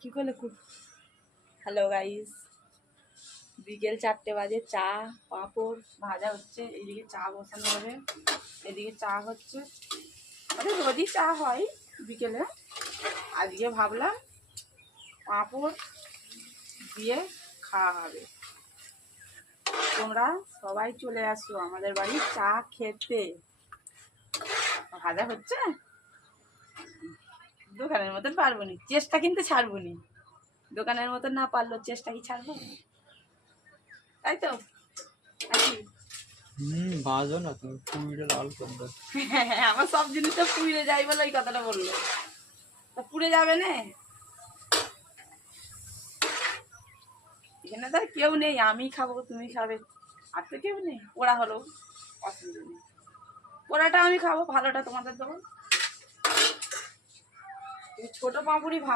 কি করলে খুব হ্যালো গাইস, বিকেল 4টে বাজে। চা পাঁপড় ভাজা হচ্ছে, এইদিকে চা বসানো হবে, এদিকে চা হচ্ছে। মানে রোজই চা হয় বিকেলে, আজকে ভাবলাম পাঁপড় দিয়ে খাওয়া হবে। তোমরা সবাই চলে আসো আমাদের বাড়ি চা খেতে। ভাজা হচ্ছে, দোকানের মতন পারবো নি, চেষ্টা কিন্তু ছাড়বো নি। দোকানের মতন না পারলেও চেষ্টা কি ছাড়বো, তাই তো? ভাজো না তুমি, পুড়ে লাল করবে। আমার সব জিনিস তো পুড়ে যাই বলে ওই কথাটা বললো। তা পুড়ে যাবে না, এখানে তো আর কেউ নেই, আমি খাবো তুমি খাবে, আর তো কেউ নেই। ওরা হলো অসুবিধা নেই, ওরাটা আমি খাবো, ভালোটা তোমাদের দেবো। তুমি ছোট পাঁপড়ি